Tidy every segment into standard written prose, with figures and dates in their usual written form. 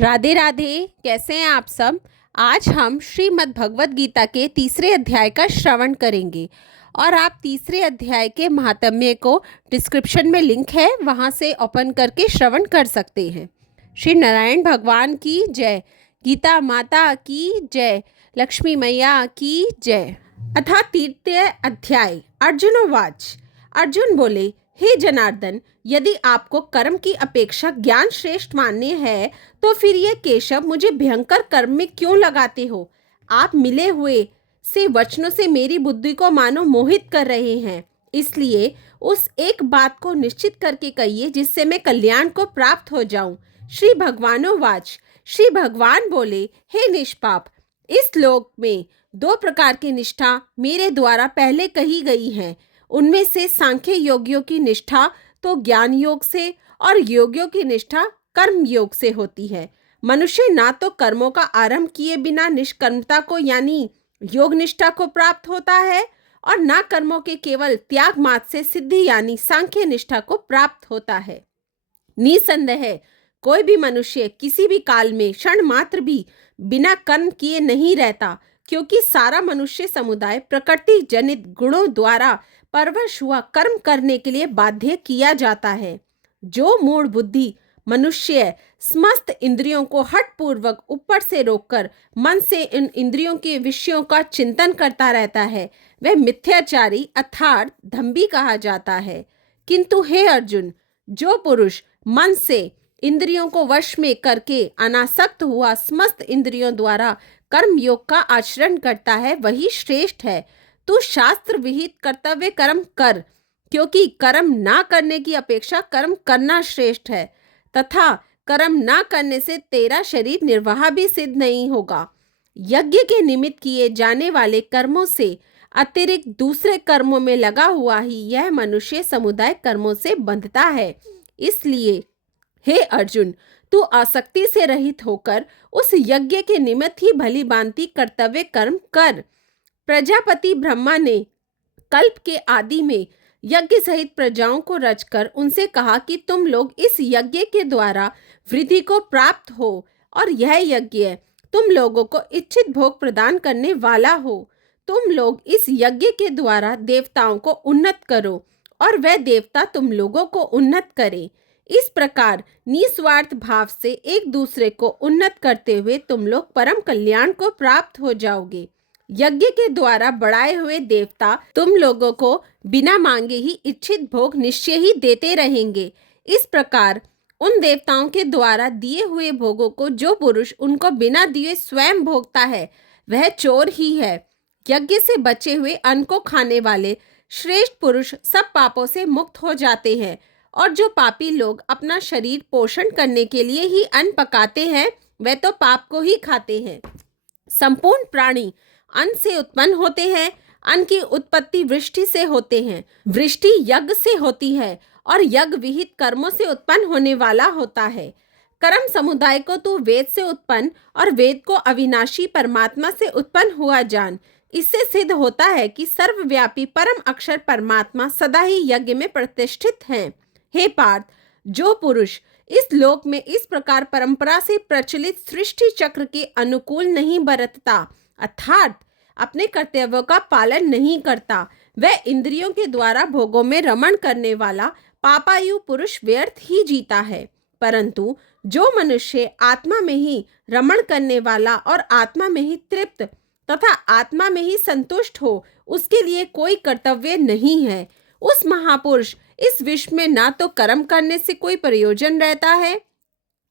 राधे राधे। कैसे हैं आप सब। आज हम श्रीमद् भगवत गीता के तीसरे अध्याय का श्रवण करेंगे और आप तीसरे अध्याय के महात्म्य को डिस्क्रिप्शन में लिंक है, वहां से ओपन करके श्रवण कर सकते हैं। श्री नारायण भगवान की जय, गीता माता की जय, लक्ष्मी मैया की जय। अथा तृतीय अध्याय। अर्जुनोवाच। अर्जुन बोले, हे जनार्दन, यदि आपको कर्म की अपेक्षा ज्ञान श्रेष्ठ मानने है तो फिर ये केशव मुझे भयंकर कर्म में क्यों लगाते हो। आप मिले हुए से वचनों से मेरी बुद्धि को मानो मोहित कर रहे हैं। इसलिए उस एक बात को निश्चित करके कहिए जिससे मैं कल्याण को प्राप्त हो जाऊं। श्री भगवानोवाच। श्री भगवान बोले, हे निष्पाप, इस लोक में दो प्रकार की निष्ठा मेरे द्वारा पहले कही गई है। उनमें से सांख्य योगियों की निष्ठा तो ज्ञान योग से और योगियों की निष्ठा कर्म योग से होती है। मनुष्य ना तो कर्मों का आरंभ किए बिना निष्कर्मता को यानी योग निष्ठा को प्राप्त होता है और ना कर्मों के केवल त्याग मात्र से सिद्धि यानी सांख्य निष्ठा को प्राप्त होता है। निसंदेह कोई भी मनुष्य किसी भी काल में क्षण मात्र भी बिना कर्म किए नहीं रहता, क्योंकि सारा मनुष्य समुदाय प्रकृति जनित गुणों द्वारा परवश हुआ कर्म करने के लिए बाध्य किया जाता है। जो मूढ़ बुद्धि मनुष्य समस्त इंद्रियों को हठपूर्वक ऊपर से रोककर मन से इन इंद्रियों के विषयों का चिंतन करता रहता है, वह मिथ्याचारी अर्थात दंभी कहा जाता है। किंतु हे अर्जुन, जो पुरुष मन से इंद्रियों को वश में करके अनासक्त हुआ समस्त इंद्रियों द्वारा कर्म योग का आचरण करता है, वही श्रेष्ठ है। तू शास्त्र विहित कर्तव्य कर्म कर, क्योंकि कर्म ना करने की अपेक्षा कर्म करना श्रेष्ठ है, तथा कर्म ना करने से तेरा शरीर निर्वाह भी सिद्ध नहीं होगा। यज्ञ के निमित्त किए जाने वाले कर्मों से अतिरिक्त दूसरे कर्मों में लगा हुआ ही यह मनुष्य समुदाय कर्मों से बंधता है। इसलिए हे अर्जुन, तू आसक्ति से रहित होकर उस यज्ञ के निमित्त ही भली भांति कर्तव्य कर्म कर। प्रजापति ब्रह्मा ने कल्प के आदि में यज्ञ सहित प्रजाओं को रचकर उनसे कहा कि तुम लोग इस यज्ञ के द्वारा वृद्धि को प्राप्त हो और यह यज्ञ तुम लोगों को इच्छित भोग प्रदान करने वाला हो। तुम लोग इस यज्ञ के द्वारा देवताओं को उन्नत करो और वह देवता तुम लोगों को उन्नत करे। इस प्रकार निस्वार्थ भाव से एक दूसरे को उन्नत करते हुए तुम लोग परम कल्याण को प्राप्त हो जाओगे। यज्ञ के द्वारा बढ़ाए हुए देवता तुम लोगों को बिना मांगे ही इच्छित भोग निश्चय ही देते रहेंगे। इस प्रकार उन देवताओं के द्वारा दिए हुए भोगों को जो पुरुष उनको बिना दिए स्वयं भोगता है, वह चोर ही है। यज्ञ से बचे हुए अन्न को खाने वाले श्रेष्ठ पुरुष सब पापों से मुक्त हो जाते हैं, और जो पापी लोग अपना शरीर पोषण करने के लिए ही अन्न पकाते हैं, वे तो पाप को ही खाते हैं। संपूर्ण प्राणी अन्न से उत्पन्न होते हैं। अन्न की उत्पत्ति वृष्टि से होते हैं, वृष्टि यज्ञ से होती है और यज्ञ विहित कर्मों से उत्पन्न होने वाला होता है। कर्म समुदाय को तू वेद से उत्पन्न और वेद को अविनाशी परमात्मा से उत्पन्न हुआ जान। इससे सिद्ध होता है कि सर्वव्यापी परम अक्षर परमात्मा सदा ही यज्ञ में प्रतिष्ठित हैं। हे पार्थ, जो पुरुष इस लोक में इस प्रकार परंपरा से प्रचलित सृष्टि चक्र के अनुकूल नहीं बरतता, अर्थात अपने कर्तव्यों का पालन नहीं करता, वह इंद्रियों के द्वारा भोगों में रमण करने वाला पापायु पुरुष व्यर्थ ही जीता है। परंतु जो मनुष्य आत्मा में ही रमण करने वाला और आत्मा में ही तृप्त तथा आत्मा में ही संतुष्ट हो, उसके लिए कोई कर्तव्य नहीं है। उस महापुरुष इस विश्व में ना तो कर्म करने से कोई प्रयोजन रहता है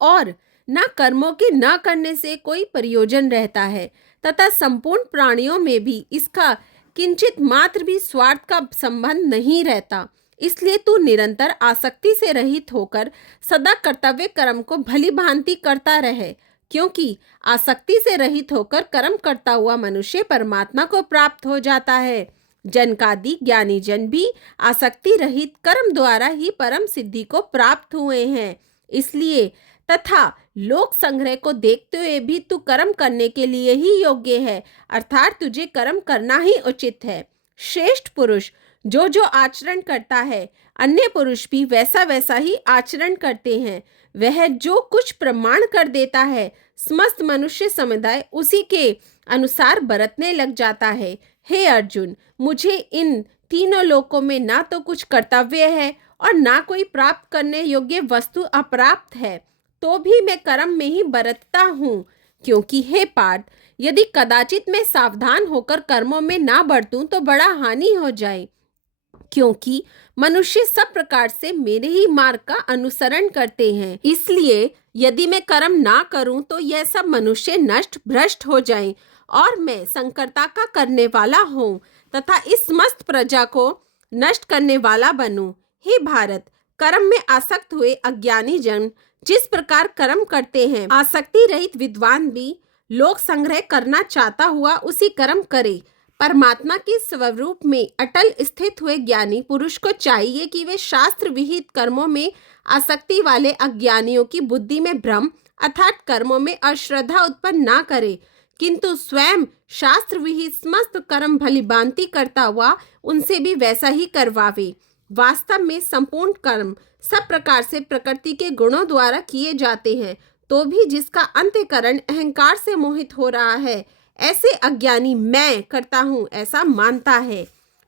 और ना कर्मों के न करने से कोई प्रयोजन रहता है, तथा संपूर्ण प्राणियों में भी इसका किंचित मात्र भी स्वार्थ का संबंध नहीं रहता। इसलिए तू निरंतर आसक्ति से रहित होकर सदा कर्तव्य कर्म को भली भांति करता रहे, क्योंकि आसक्ति से रहित होकर कर्म करता हुआ मनुष्य परमात्मा को प्राप्त हो जाता है। जनकादि ज्ञानी जन भी आसक्ति रहित कर्म द्वारा ही परम सिद्धि को प्राप्त हुए हैं। इसलिए तथा लोक संग्रह को देखते हुए भी तू कर्म करने के लिए ही योग्य है, अर्थात तुझे कर्म करना ही उचित है। श्रेष्ठ पुरुष जो जो आचरण करता है, अन्य पुरुष भी वैसा वैसा ही आचरण करते हैं। वह जो कुछ प्रमाण कर देता है समस्त मनुष्य समुदाय उसी के अनुसार बरतने लग जाता है। हे अर्जुन, मुझे इन तीनों लोकों में ना तो कुछ कर्तव्य है और ना कोई प्राप्त करने योग्य वस्तु अप्राप्त है, तो भी मैं कर्म में ही बरतता हूँ। क्योंकि हे पार्थ, यदि कदाचित मैं सावधान होकर कर्मों में ना बरतूं तो बड़ा हानि हो जाए, क्योंकि मनुष्य सब प्रकार से मेरे ही मार्ग का अनुसरण करते हैं। इसलिए यदि मैं कर्म ना करूं तो यह सब मनुष्य नष्ट भ्रष्ट हो जाएं और मैं संकरता का करने वाला हूं तथा इस समस्त प्रजा को नष्ट करने वाला बनूं। हे भारत, कर्म में आसक्त हुए अज्ञानी जन जिस प्रकार कर्म करते हैं, आसक्ति रहित विद्वान भी लोक संग्रह करना चाहता हुआ उसी कर्म करे। परमात्मा के स्वरूप में अटल स्थित हुए ज्ञानी पुरुष को चाहिए कि वे शास्त्र विहित कर्मों में आसक्ति वाले अज्ञानियों की बुद्धि में भ्रम अर्थात कर्मों में अश्रद्धा उत्पन्न ना करे, किंतु स्वयं शास्त्र विहित समस्त कर्म भलीभांति करता हुआ उनसे भी वैसा ही करवावे। वास्तव में संपूर्ण कर्म सब प्रकार से प्रकृति के गुणों द्वारा किए जाते हैं, तो भी जिसका अंतःकरण अहंकार से मोहित हो रहा है, ऐसे अज्ञानी मैं करता हूँ ऐसा मानता है।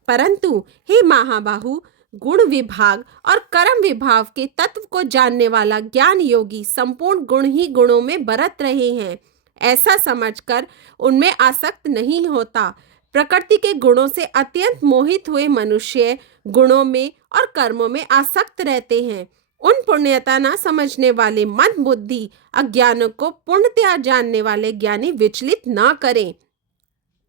परंतु हे महाबाहु, गुण विभाग और कर्म विभाग के तत्व को जानने वाला ज्ञान योगी संपूर्ण गुण ही गुणों में बरत रहे हैं, ऐसा समझकर उनमें आसक्त नहीं होता। प्रकृति के गुणों से अत्यंत मोहित हुए मनुष्य गुणों में और कर्मों में आसक्त रहते हैं। उन पुण्यता न समझने वाले मंद बुद्धि अज्ञानों को पूर्णतया जानने वाले ज्ञानी विचलित न करें।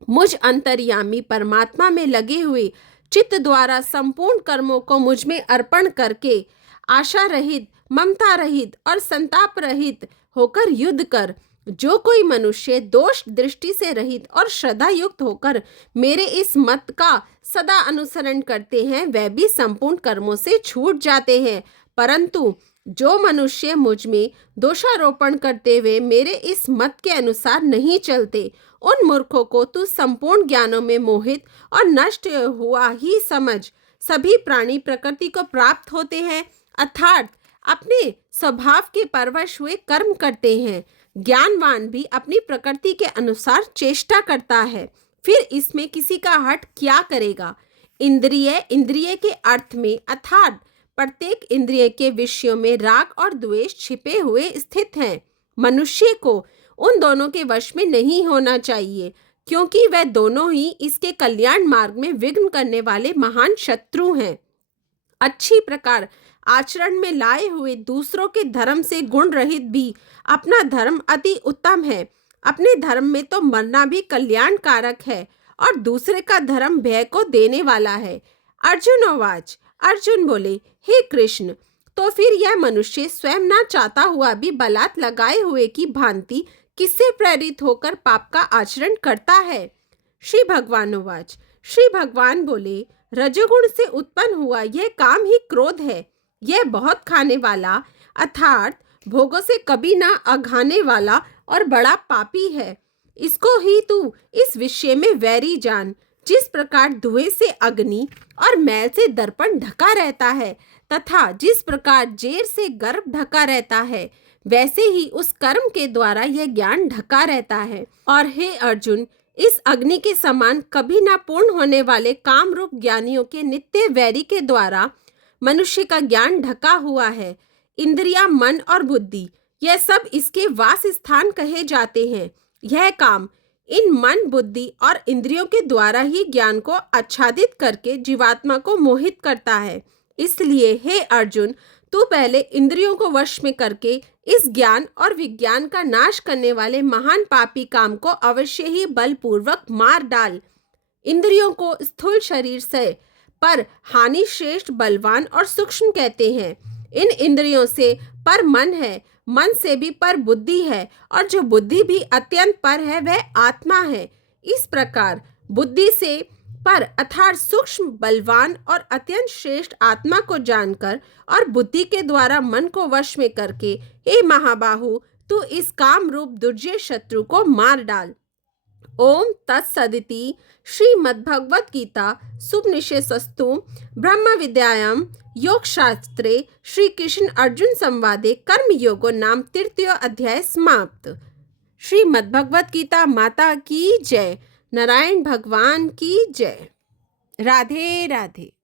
मुझ अंतर्यामी परमात्मा में लगे हुए चित्त द्वारा संपूर्ण कर्मों को मुझ में अर्पण करके आशा रहित, ममता रहित और संताप रहित होकर युद्ध कर। जो कोई मनुष्य दोष दृष्टि से रहित और श्रद्धा युक्त होकर मेरे इस मत का सदा अनुसरण करते हैं, वह भी संपूर्ण कर्मों से छूट जाते हैं। परंतु जो मनुष्य मुझ में दोषारोपण करते हुए मेरे इस मत के अनुसार नहीं चलते, उन मूर्खों को तू संपूर्ण ज्ञानों में मोहित और नष्ट हुआ ही समझ। सभी प्राणी प्रकृति को प्राप्त होते हैं, अर्थात अपने स्वभाव के परवश हुए कर्म करते हैं। ज्ञानवान भी अपनी प्रकृति के अनुसार चेष्टा करता है, फिर इसमें किसी का हट क्या करेगा। इंद्रिय के अर्थ में अर्थात प्रत्येक इंद्रिय के विषयों में राग और द्वेष छिपे हुए स्थित हैं। मनुष्य को उन दोनों के वश में नहीं होना चाहिए, क्योंकि वह दोनों ही इसके कल्याण मार्ग में विघ्न करने वाले महान शत्रु हैं। अच्छी प्रकार आचरण में लाए हुए दूसरों के धर्म से गुण रहित भी अपना धर्म अति उत्तम है। अपने धर्म में तो मरना भी कल्याणकारक है और दूसरे का धर्म भय को देने वाला है। अर्जुनोवाच, अर्जुन बोले, हे कृष्ण, तो फिर यह मनुष्य स्वयं ना चाहता हुआ भी बलात् लगाए हुए की भांति किससे प्रेरित होकर पाप का आचरण करता है। श्री भगवानोवाच, श्री भगवान बोले, रजोगुण से उत्पन्न हुआ यह काम ही क्रोध है। यह बहुत खाने वाला अर्थात भोगों से कभी ना अघाने वाला और बड़ा पापी है। इसको ही तू इस विषय में वैरी जान। जिस प्रकार धुएं से अग्नि और मैल से दर्पण ढका रहता है तथा जिस प्रकार जेर से गर्भ ढका रहता है, वैसे ही उस कर्म के द्वारा यह ज्ञान ढका रहता है। और हे अर्जुन, इस अग्नि के समान कभी ना पूर्ण होने वाले काम रूप ज्ञानियों के नित्य वैरी के द्वारा मनुष्य का ज्ञान ढका हुआ है। इंद्रिया, मन और बुद्धि, यह सब इसके वास स्थान कहे जाते हैं। यह काम इन मन, बुद्धि और इंद्रियों के द्वारा ही ज्ञान को आच्छादित करके जीवात्मा को मोहित करता है। इसलिए हे अर्जुन, तू पहले इंद्रियों को वश में करके इस ज्ञान और विज्ञान का नाश करने वाले महान पापी काम को अवश्य ही बलपूर्वक मार डाल। इंद्रियों को स्थूल शरीर से पर हानि श्रेष्ठ, बलवान और सूक्ष्म कहते हैं। इन इंद्रियों से पर मन है, मन से भी पर बुद्धि है, और जो बुद्धि भी अत्यंत पर है वह आत्मा है। इस प्रकार बुद्धि से पर अर्थात सूक्ष्म, बलवान और अत्यंत श्रेष्ठ आत्मा को जानकर और बुद्धि के द्वारा मन को वश में करके, हे महाबाहु, तू इस काम रूप दुर्जय शत्रु को मार डाल। ओम तत्सदिति। श्रीमद्भगवद गीता सुपनिषत्सु ब्रह्म विद्यायां योग शास्त्रे श्री कृष्ण अर्जुन संवादे कर्मयोगो नाम तृतीयो अध्याय समाप्त। श्रीमद्भगवत गीता माता की जय। नारायण भगवान की जय। राधे राधे।